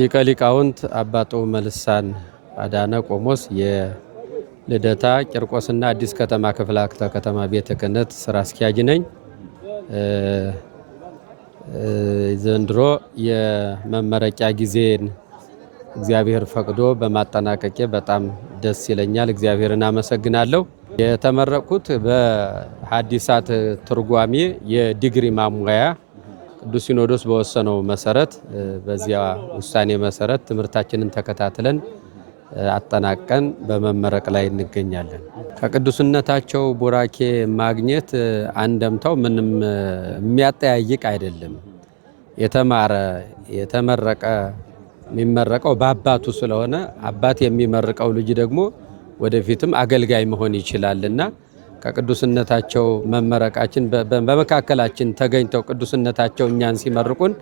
ሊቀ ሊቃውንት አባ ጦመ ልሳን አዳነ ቆሞስ የልደታ ቂርቆስና አዲስ ከተማ ክፍለ ከተማ ቤተ ክህነት ስራ አስኪያጅ ነኝ። ዘንድሮ የመመረቂያ ጊዜን እግዚአብሔር ፈቅዶ በማጠናቀቄ በጣም ደስ ይለኛል። እግዚአብሔርን አመሰግናለሁ። የተመረቅኩት በሐዲሳት ትርጓሜ የዲግሪ ማሟያ ቅዱስ ሲኖዶስ በወሰነው መሰረት በዚያ ውሳኔ መሰረት ትምህርታችንን ተከታትለን አጠናቀን በመመረቅ ላይ እንገኛለን። ከቅዱስነታቸው ቡራኬ ማግኘት አንደምታው ምንም የሚያጠያይቅ አይደለም። የተማረ የተመረቀ የሚመረቀው በአባቱ ስለሆነ አባት የሚመርቀው ልጅ ደግሞ ወደፊትም አገልጋይ መሆን ይችላልና ከቅዱስነታቸው መመረቃችን በመካከላችን ተገኝተው ቅዱስነታቸው እኛን ሲመርቁን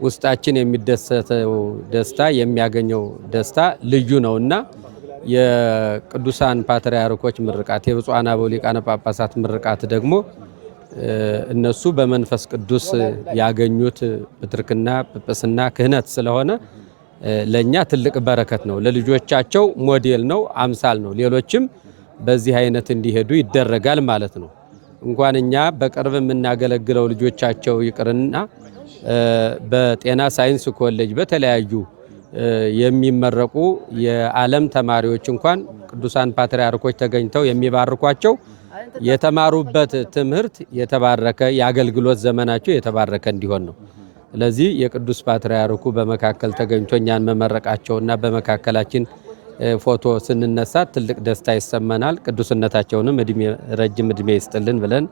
ውስጣችን የሚደሰተው ደስታ የሚያገኘው ደስታ ልዩ ነውና የቅዱሳን ፓትርያርኮች ምርቃት የብፁዓን አበው ሊቃነ ጳጳሳት ምርቃት ደግሞ እነሱ በመንፈስ ቅዱስ ያገኙት ፕትርክና ጵጵስና ክህነት ስለሆነ ለኛ ትልቅ በረከት ነው። ለልጆቻቸው ሞዴል ነው፣ አምሳል ነው። ሌሎችም በዚህ አይነት እንዲሄዱ ይደረጋል ማለት ነው። እንኳን እኛ በቅርብ የምናገለግለው ልጆቻቸው ይቅርና በጤና ሳይንስ ኮሌጅ በተለያዩ የሚመረቁ የዓለም ተማሪዎች እንኳን ቅዱሳን ፓትርያርኮች ተገኝተው የሚባርኳቸው የተማሩበት ትምህርት የተባረከ የአገልግሎት ዘመናቸው የተባረከ እንዲሆን ነው። ስለዚህ የቅዱስ ፓትርያርኩ በመካከል ተገኝቶ እኛን መመረቃቸውና በመካከላችን ፎቶ ስንነሳ ትልቅ ደስታ ይሰማናል። ቅዱስነታቸውንም ረጅም እድሜ ይስጥልን ብለን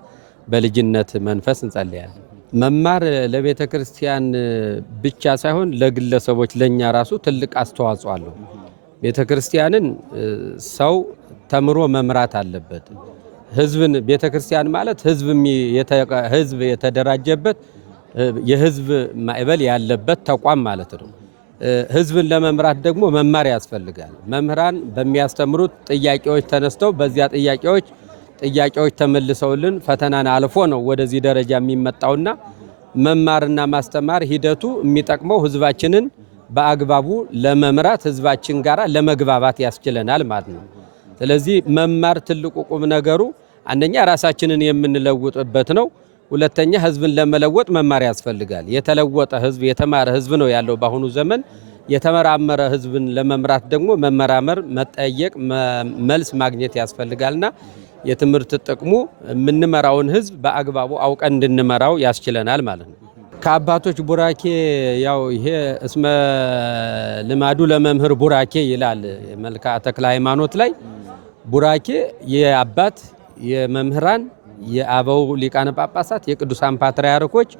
በልጅነት መንፈስ እንጸልያለን። መማር ለቤተ ክርስቲያን ብቻ ሳይሆን ለግለሰቦች ለኛ ራሱ ትልቅ አስተዋጽኦ አለው። ቤተ ክርስቲያንን ሰው ተምሮ መምራት አለበት። ህዝብን ቤተ ክርስቲያን ማለት ህዝብ የተደራጀበት የህዝብ ማዕበል ያለበት ተቋም ማለት ነው። ህዝብን ለመምራት ደግሞ መማር ያስፈልጋል። መምህራን በሚያስተምሩት ጥያቄዎች ተነስተው በዚያ ጥያቄዎች ተመልሰውልን ፈተናን አልፎ ነው ወደዚህ ደረጃ የሚመጣውና መማርና ማስተማር ሂደቱ የሚጠቅመው ህዝባችንን በአግባቡ ለመምራት ህዝባችን ጋር ለመግባባት ያስችለናል ማለት ነው። ስለዚህ መማር ትልቁ ቁም ነገሩ አንደኛ ራሳችንን የምንለውጥበት ነው። ሁለተኛ ህዝብን ለመለወጥ መማር ያስፈልጋል። የተለወጠ ህዝብ የተማረ ህዝብ ነው ያለው በአሁኑ ዘመን። የተመራመረ ህዝብን ለመምራት ደግሞ መመራመር፣ መጠየቅ፣ መልስ ማግኘት ያስፈልጋልና የትምህርት ጥቅሙ የምንመራውን ህዝብ በአግባቡ አውቀን እንድንመራው ያስችለናል ማለት ነው። ከአባቶች ቡራኬ ያው ይሄ እስመ ልማዱ ለመምህር ቡራኬ ይላል መልክዓ ተክለ ሃይማኖት ላይ። ቡራኬ የአባት የመምህራን የአበው ሊቃነ ጳጳሳት የቅዱሳን ፓትርያርኮች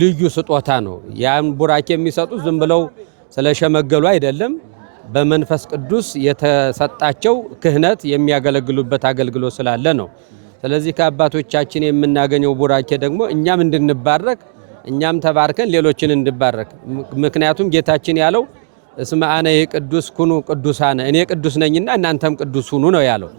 ልዩ ስጦታ ነው። ያን ቡራኬ የሚሰጡት ዝም ብለው ስለሸመገሉ አይደለም። በመንፈስ ቅዱስ የተሰጣቸው ክህነት የሚያገለግሉበት አገልግሎት ስላለ ነው። ስለዚህ ከአባቶቻችን የምናገኘው ቡራኬ ደግሞ እኛም እንድንባረክ እኛም ተባርከን ሌሎችን እንድባረክ። ምክንያቱም ጌታችን ያለው እስመ አነ ቅዱስ ኩኑ ቅዱሳነ፣ እኔ ቅዱስ ነኝና እናንተም ቅዱስ ሁኑ ነው ያለው።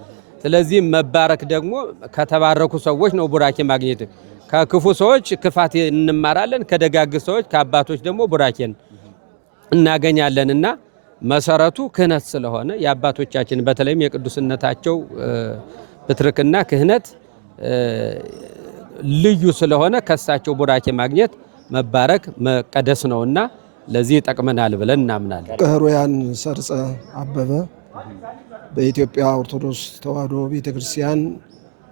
ስለዚህ መባረክ ደግሞ ከተባረኩ ሰዎች ነው ቡራኬ ማግኘት። ከክፉ ሰዎች ክፋት እንማራለን፣ ከደጋግ ሰዎች ከአባቶች ደግሞ ቡራኬን እናገኛለንና መሰረቱ ክህነት ስለሆነ የአባቶቻችን በተለይም የቅዱስነታቸው ፕትርክና ክህነት ልዩ ስለሆነ ከሳቸው ቡራኬ ማግኘት መባረክ መቀደስ ነውና ለዚህ ይጠቅመናል ብለን እናምናለን። ህሩያን ሰርጸ አበበ በኢትዮጵያ ኦርቶዶክስ ተዋሕዶ ቤተክርስቲያን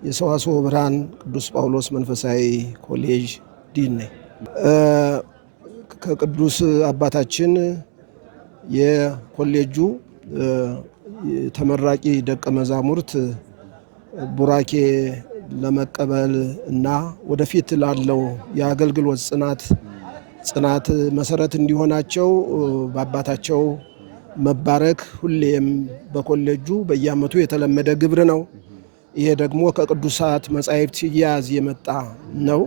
የሰዋስወ ብርሃን ቅዱስ ጳውሎስ መንፈሳዊ ኮሌጅ ዲን ነኝ። ከቅዱስ አባታችን የኮሌጁ ተመራቂ ደቀ መዛሙርት ቡራኬ ለመቀበል እና ወደፊት ላለው የአገልግሎት ጽናት መሰረት እንዲሆናቸው በአባታቸው መባረክ ሁሌም በኮሌጁ በየዓመቱ የተለመደ ግብር ነው። ይሄ ደግሞ ከቅዱሳት መጻሕፍት ሲያያዝ የመጣ ነው።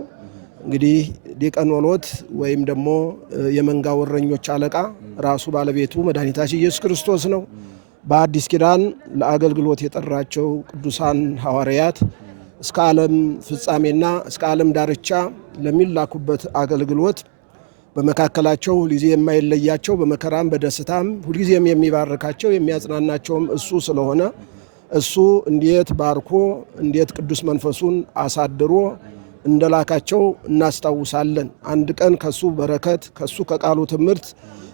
እንግዲህ ሊቀ ኖሎት ወይም ደግሞ የመንጋ እረኞች አለቃ ራሱ ባለቤቱ መድኃኒታችን ኢየሱስ ክርስቶስ ነው። በአዲስ ኪዳን ለአገልግሎት የጠራቸው ቅዱሳን ሐዋርያት እስከ ዓለም ፍጻሜና እስከ ዓለም ዳርቻ ለሚላኩበት አገልግሎት በመካከላቸው ሁልጊዜ የማይለያቸው በመከራም በደስታም ሁልጊዜም የሚባርካቸው የሚያጽናናቸውም እሱ ስለሆነ እሱ እንዴት ባርኮ እንዴት ቅዱስ መንፈሱን አሳድሮ እንደላካቸው እናስታውሳለን። አንድ ቀን ከሱ በረከት ከሱ ከቃሉ ትምህርት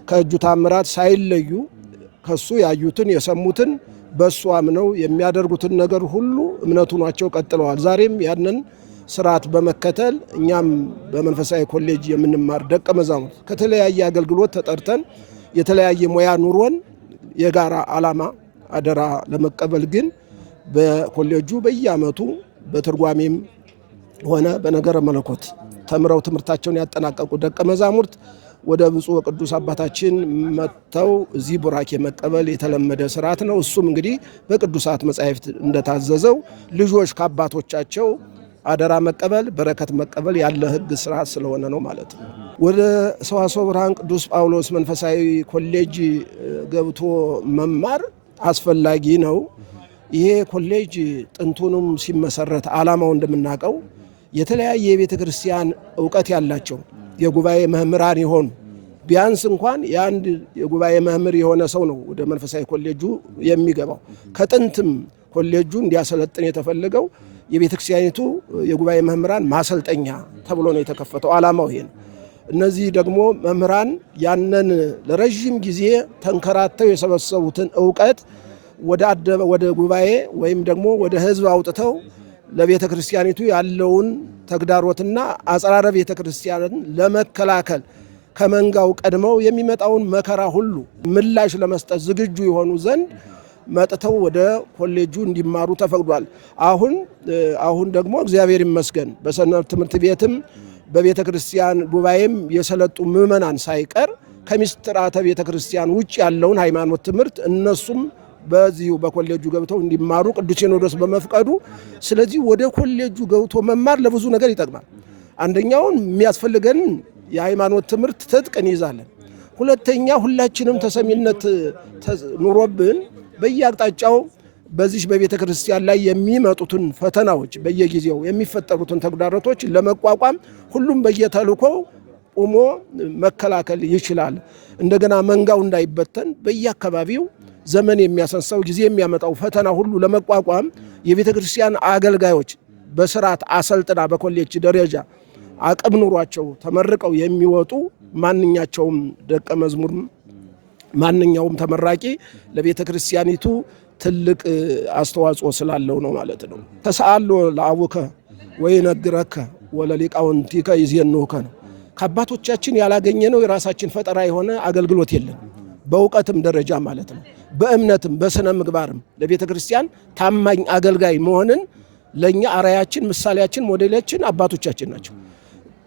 ከእጁ ታምራት ሳይለዩ ከሱ ያዩትን የሰሙትን በሱ አምነው የሚያደርጉትን ነገር ሁሉ እምነቱ ናቸው ቀጥለዋል። ዛሬም ያንን ስርዓት በመከተል እኛም በመንፈሳዊ ኮሌጅ የምንማር ደቀ መዛሙርት ከተለያየ አገልግሎት ተጠርተን የተለያየ ሙያ ኑሮን የጋራ ዓላማ አደራ ለመቀበል ግን በኮሌጁ በየዓመቱ በትርጓሜም ሆነ በነገረ መለኮት ተምረው ትምህርታቸውን ያጠናቀቁ ደቀ መዛሙርት ወደ ብፁዕ ቅዱስ አባታችን መጥተው እዚህ ቡራኬ መቀበል የተለመደ ስርዓት ነው። እሱም እንግዲህ በቅዱሳት መጻሕፍት እንደታዘዘው ልጆች ከአባቶቻቸው አደራ መቀበል በረከት መቀበል ያለ ሕግ ስርዓት ስለሆነ ነው ማለት ነው። ወደ ሰዋስወ ብርሃን ቅዱስ ጳውሎስ መንፈሳዊ ኮሌጅ ገብቶ መማር አስፈላጊ ነው። ይሄ ኮሌጅ ጥንቱንም ሲመሰረት ዓላማው እንደምናውቀው የተለያየ የቤተ ክርስቲያን እውቀት ያላቸው የጉባኤ መምህራን የሆኑ ቢያንስ እንኳን የአንድ የጉባኤ መምህር የሆነ ሰው ነው ወደ መንፈሳዊ ኮሌጁ የሚገባው። ከጥንትም ኮሌጁ እንዲያሰለጥን የተፈለገው የቤተ ክርስቲያኒቱ የጉባኤ መምህራን ማሰልጠኛ ተብሎ ነው የተከፈተው። ዓላማው ይሄ ነው። እነዚህ ደግሞ መምህራን ያንን ለረዥም ጊዜ ተንከራተው የሰበሰቡትን እውቀት ወደ ጉባኤ ወይም ደግሞ ወደ ሕዝብ አውጥተው ለቤተ ክርስቲያኒቱ ያለውን ተግዳሮትና አጽራረ ቤተ ክርስቲያንን ለመከላከል ከመንጋው ቀድመው የሚመጣውን መከራ ሁሉ ምላሽ ለመስጠት ዝግጁ የሆኑ ዘንድ መጥተው ወደ ኮሌጁ እንዲማሩ ተፈቅዷል። አሁን ደግሞ እግዚአብሔር ይመስገን በሰንበት ትምህርት ቤትም በቤተ ክርስቲያን ጉባኤም የሰለጡ ምዕመናን ሳይቀር ከምስጢራተ ቤተ ክርስቲያን ውጭ ያለውን ሃይማኖት ትምህርት እነሱም በዚሁ በኮሌጁ ገብተው እንዲማሩ ቅዱስ ሲኖዶስ በመፍቀዱ፣ ስለዚህ ወደ ኮሌጁ ገብቶ መማር ለብዙ ነገር ይጠቅማል። አንደኛውን የሚያስፈልገን የሃይማኖት ትምህርት ትጥቅ እንይዛለን። ሁለተኛ ሁላችንም ተሰሚነት ኑሮብን በየአቅጣጫው በዚህ በቤተ ክርስቲያን ላይ የሚመጡትን ፈተናዎች በየጊዜው የሚፈጠሩትን ተግዳሮቶች ለመቋቋም ሁሉም በየተልእኮው ቆሞ መከላከል ይችላል። እንደገና መንጋው እንዳይበተን በየአካባቢው ዘመን የሚያሰንሳው ጊዜ የሚያመጣው ፈተና ሁሉ ለመቋቋም የቤተ ክርስቲያን አገልጋዮች በስርዓት አሰልጥና በኮሌጅ ደረጃ አቅም ኑሯቸው ተመርቀው የሚወጡ ማንኛቸውም ደቀ መዝሙር ማንኛውም ተመራቂ ለቤተ ክርስቲያኒቱ ትልቅ አስተዋጽኦ ስላለው ነው ማለት ነው። ተሰአሎ ለአቡከ ወይነግረከ ወለሊቃውንቲከ ይዜኑከ ነው። ከአባቶቻችን ያላገኘነው የራሳችን ፈጠራ የሆነ አገልግሎት የለም። በእውቀትም ደረጃ ማለት ነው። በእምነትም በስነ ምግባርም ለቤተ ክርስቲያን ታማኝ አገልጋይ መሆንን ለእኛ አርአያችን፣ ምሳሌያችን፣ ሞዴላችን አባቶቻችን ናቸው።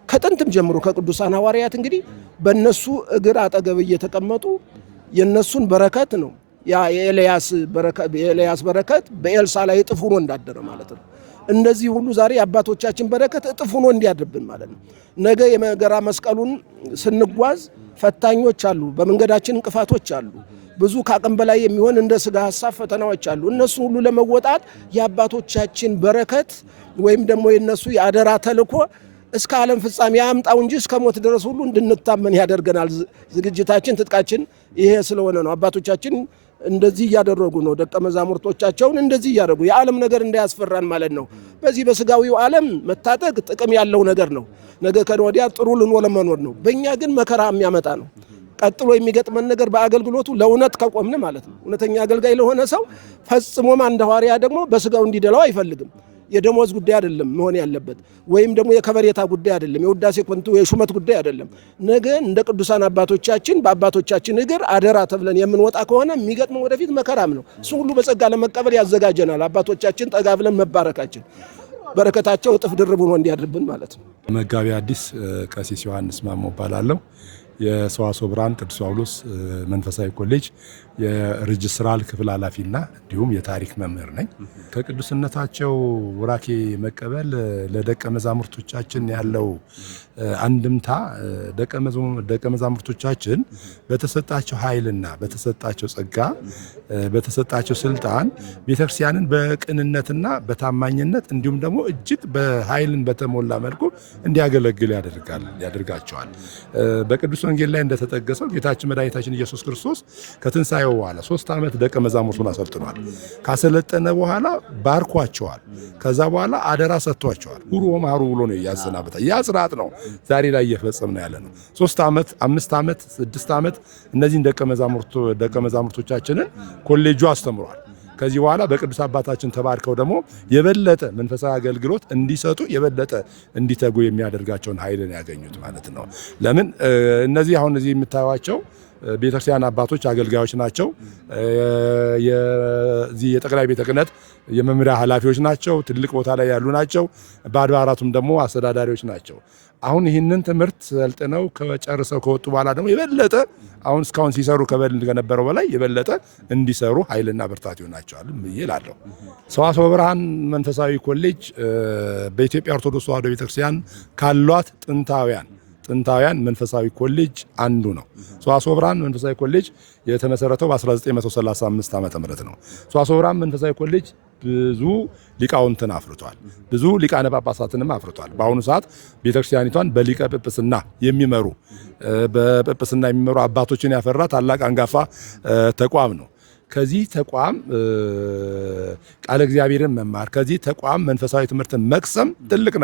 ከጥንትም ጀምሮ ከቅዱሳን ሐዋርያት እንግዲህ በእነሱ እግር አጠገብ እየተቀመጡ የእነሱን በረከት ነው የኤልያስ በረከት በኤልሳ ላይ እጥፍ ሆኖ እንዳደረ ማለት ነው። እንደዚህ ሁሉ ዛሬ የአባቶቻችን በረከት እጥፍ ሆኖ እንዲያድርብን ማለት ነው። ነገ የመከራ መስቀሉን ስንጓዝ ፈታኞች አሉ፣ በመንገዳችን እንቅፋቶች አሉ፣ ብዙ ከአቅም በላይ የሚሆን እንደ ሥጋ ሐሳብ ፈተናዎች አሉ። እነሱ ሁሉ ለመወጣት የአባቶቻችን በረከት ወይም ደግሞ የነሱ የአደራ ተልእኮ እስከ ዓለም ፍጻሜ ያምጣው እንጂ እስከ ሞት ድረስ ሁሉ እንድንታመን ያደርገናል። ዝግጅታችን ትጥቃችን ይሄ ስለሆነ ነው። አባቶቻችን እንደዚህ እያደረጉ ነው። ደቀ መዛሙርቶቻቸውን እንደዚህ እያደረጉ የዓለም ነገር እንዳያስፈራን ማለት ነው። በዚህ በስጋዊው ዓለም መታጠቅ ጥቅም ያለው ነገር ነው። ነገ ከወዲያ ጥሩ ለመኖር ነው። በእኛ ግን መከራ የሚያመጣ ነው። ቀጥሎ የሚገጥመን ነገር በአገልግሎቱ ለእውነት ከቆምን ማለት ነው። እውነተኛ አገልጋይ ለሆነ ሰው ፈጽሞም አንድ ሐዋርያ ደግሞ በስጋው እንዲደላው አይፈልግም። የደሞዝ ጉዳይ አይደለም መሆን ያለበት፣ ወይም ደግሞ የከበሬታ ጉዳይ አይደለም፣ የውዳሴ ከንቱ የሹመት ጉዳይ አይደለም። ነገ እንደ ቅዱሳን አባቶቻችን በአባቶቻችን እግር አደራ ተብለን የምንወጣ ከሆነ የሚገጥመው ወደፊት መከራም ነው። እሱ ሁሉ በጸጋ ለመቀበል ያዘጋጀናል። አባቶቻችን ጠጋ ብለን መባረካችን በረከታቸው እጥፍ ድርብ ሆኖ እንዲያድርብን ማለት ነው። መጋቢ ሐዲስ ቀሲስ ዮሐንስ ማሞ እባላለሁ። የሰዋስወ ብርሃን ቅዱስ ጳውሎስ መንፈሳዊ ኮሌጅ የሬጅስትራል ክፍል ኃላፊና እንዲሁም የታሪክ መምህር ነኝ። ከቅዱስነታቸው ቡራኬ መቀበል ለደቀ መዛሙርቶቻችን ያለው አንድምታ ደቀ መዛሙርቶቻችን በተሰጣቸው ኃይልና በተሰጣቸው ጸጋ በተሰጣቸው ስልጣን ቤተክርስቲያንን በቅንነትና በታማኝነት እንዲሁም ደግሞ እጅግ በኃይልን በተሞላ መልኩ እንዲያገለግል ያደርጋቸዋል። በቅዱስ ወንጌል ላይ እንደተጠቀሰው ጌታችን መድኃኒታችን ኢየሱስ ክርስቶስ ከትንሣኤው በኋላ 3 ዓመት ደቀ መዛሙርቱን አሰልጥኗል። ካሰለጠነ በኋላ ባርኳቸዋል። ከዛ በኋላ አደራ ሰጥቷቸዋል። ሁሩ ማሩ ብሎ ነው ያሰናበታል። ያ ስርዓት ነው ዛሬ ላይ እየፈጸምን ያለ ነው። 3 ዓመት 5 ዓመት 6 ዓመት እነዚህን ደቀ መዛሙርቶቻችንን ኮሌጁ አስተምሯል። ከዚህ በኋላ በቅዱስ አባታችን ተባርከው ደግሞ የበለጠ መንፈሳዊ አገልግሎት እንዲሰጡ የበለጠ እንዲተጉ የሚያደርጋቸውን ኃይልን ያገኙት ማለት ነው። ለምን እነዚህ አሁን እዚህ የምታዩዋቸው ቤተክርስቲያን አባቶች አገልጋዮች ናቸው። የዚህ የጠቅላይ ቤተ ክህነት የመምሪያ ኃላፊዎች ናቸው። ትልቅ ቦታ ላይ ያሉ ናቸው። በአድባራቱም ደግሞ አስተዳዳሪዎች ናቸው። አሁን ይህንን ትምህርት ሰልጥነው ከጨርሰው ከወጡ በኋላ ደግሞ የበለጠ አሁን እስካሁን ሲሰሩ ከነበረው በላይ የበለጠ እንዲሰሩ ኃይልና ብርታት ይሆናቸዋል ብዬ እላለሁ። ሰዋስወ ብርሃን መንፈሳዊ ኮሌጅ በኢትዮጵያ ኦርቶዶክስ ተዋሕዶ ቤተክርስቲያን ካሏት ጥንታውያን መንፈሳዊ ኮሌጅ አንዱ ነው። ሰዋስወ ብርሃን መንፈሳዊ ኮሌጅ የተመሰረተው በ1935 ዓ.ም ነው። ሰዋስወ ብርሃን መንፈሳዊ ኮሌጅ ብዙ ሊቃውንትን አፍርቷል። ብዙ ሊቃነ ጳጳሳትንም አፍርቷል። በአሁኑ ሰዓት ቤተክርስቲያኒቷን በሊቀ ጵጵስና የሚመሩ አባቶችን ያፈራ ታላቅ አንጋፋ ተቋም ነው። ከዚህ ተቋም ቃለ እግዚአብሔርን መማር፣ ከዚህ ተቋም መንፈሳዊ ትምህርትን መቅሰም ትልቅ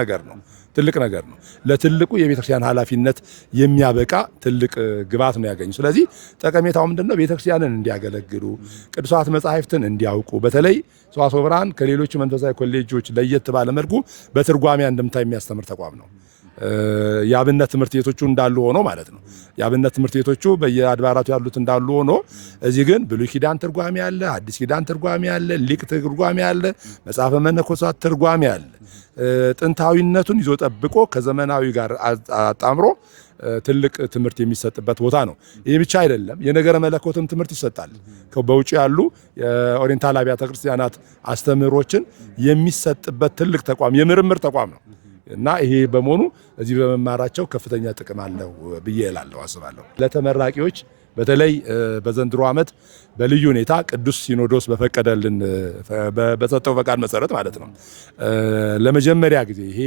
ነገር ነው። ለትልቁ የቤተክርስቲያን ኃላፊነት የሚያበቃ ትልቅ ግብዓት ነው ያገኙ። ስለዚህ ጠቀሜታው ምንድነው? ቤተክርስቲያንን እንዲያገለግሉ፣ ቅዱሳት መጻሕፍትን እንዲያውቁ፣ በተለይ ሰዋስወ ብርሃን ከሌሎቹ መንፈሳዊ ኮሌጆች ለየት ባለ መልኩ በትርጓሜ አንድምታ የሚያስተምር ተቋም ነው። የአብነት ትምህርት ቤቶቹ እንዳሉ ሆኖ ማለት ነው። የአብነት ትምህርት ቤቶቹ በየአድባራቱ ያሉት እንዳሉ ሆኖ እዚህ ግን ብሉይ ኪዳን ትርጓሜ አለ፣ አዲስ ኪዳን ትርጓሜ አለ፣ ሊቅ ትርጓሜ አለ፣ መጽሐፈ መነኮሳት ትርጓሜ አለ። ጥንታዊነቱን ይዞ ጠብቆ ከዘመናዊ ጋር አጣምሮ ትልቅ ትምህርት የሚሰጥበት ቦታ ነው። ይህ ብቻ አይደለም፣ የነገረ መለኮትም ትምህርት ይሰጣል። በውጭ ያሉ የኦሪየንታል አብያተ ክርስቲያናት አስተምህሮችን የሚሰጥበት ትልቅ ተቋም፣ የምርምር ተቋም ነው እና ይሄ በመሆኑ እዚህ በመማራቸው ከፍተኛ ጥቅም አለው ብዬ አስባለሁ። ለተመራቂዎች በተለይ በዘንድሮ ዓመት በልዩ ሁኔታ ቅዱስ ሲኖዶስ በፈቀደልን በሰጠው ፈቃድ መሰረት ማለት ነው ለመጀመሪያ ጊዜ ይሄ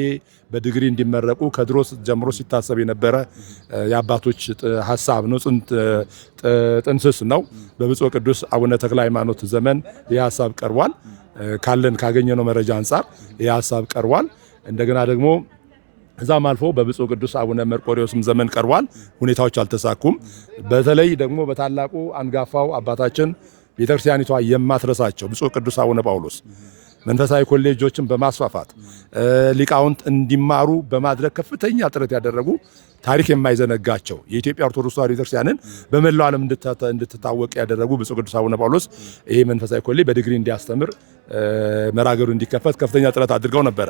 በዲግሪ እንዲመረቁ ከድሮ ጀምሮ ሲታሰብ የነበረ የአባቶች ሐሳብ ነው፣ ጥንስስ ነው። በብፁዕ ቅዱስ አቡነ ተክለ ሃይማኖት ዘመን ይህ ሐሳብ ቀርቧል። ካገኘነው መረጃ አንጻር ይህ ሐሳብ ቀርቧል። እንደገና ደግሞ እዛም አልፎ በብፁዕ ቅዱስ አቡነ መርቆሬዎስም ዘመን ቀርቧል። ሁኔታዎች አልተሳኩም። በተለይ ደግሞ በታላቁ አንጋፋው አባታችን ቤተክርስቲያኒቷ የማትረሳቸው ብፁዕ ቅዱስ አቡነ ጳውሎስ መንፈሳዊ ኮሌጆችን በማስፋፋት ሊቃውንት እንዲማሩ በማድረግ ከፍተኛ ጥረት ያደረጉ ታሪክ የማይዘነጋቸው የኢትዮጵያ ኦርቶዶክስ ተዋሕዶ ቤተክርስቲያንን በመላው ዓለም እንድትታወቅ ያደረጉ ብፁዕ ቅዱስ አቡነ ጳውሎስ ይሄ መንፈሳዊ ኮሌጅ በዲግሪ እንዲያስተምር መራገሩ እንዲከፈት ከፍተኛ ጥረት አድርገው ነበረ።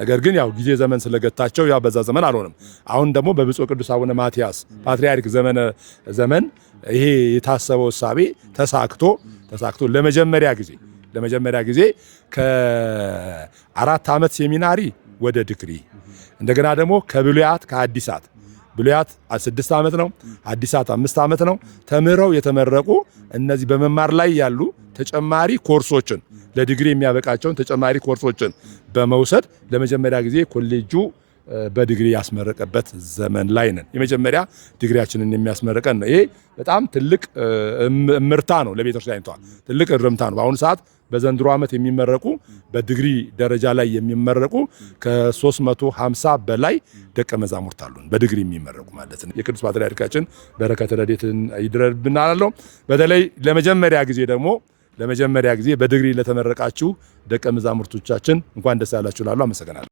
ነገር ግን ያው ጊዜ ዘመን ስለገታቸው ያው በዛ ዘመን አልሆነም። አሁን ደግሞ በብፁዕ ቅዱስ አቡነ ማትያስ ፓትርያርክ ዘመን ይሄ የታሰበው እሳቤ ተሳክቶ ለመጀመሪያ ጊዜ ከ4 ዓመት ሴሚናሪ ወደ ዲግሪ እንደገና ደግሞ ከብሉያት ከአዲሳት ብሉያት 6 ዓመት ነው፣ አዲሳት 5 ዓመት ነው። ተምረው የተመረቁ እነዚህ በመማር ላይ ያሉ ተጨማሪ ኮርሶችን ለዲግሪ የሚያበቃቸውን ተጨማሪ ኮርሶችን በመውሰድ ለመጀመሪያ ጊዜ ኮሌጁ በዲግሪ ያስመረቀበት ዘመን ላይ ነን። የመጀመሪያ ዲግሪያችንን የሚያስመረቀን ነው። ይሄ በጣም ትልቅ እምርታ ነው፣ ለቤተክርስቲያኒቷ ትልቅ እርምታ ነው። በአሁኑ ሰዓት በዘንድሮ ዓመት የሚመረቁ በዲግሪ ደረጃ ላይ የሚመረቁ ከ350 በላይ ደቀ መዛሙርት አሉን፣ በዲግሪ የሚመረቁ ማለት ነው። የቅዱስ ፓትርያርካችን በረከተ ረድኤትን ይድረብን እላለሁ። በተለይ ለመጀመሪያ ጊዜ በዲግሪ ለተመረቃችሁ ደቀ መዛሙርቶቻችን እንኳን ደስ ያላችሁ እላለሁ። አመሰግናለሁ።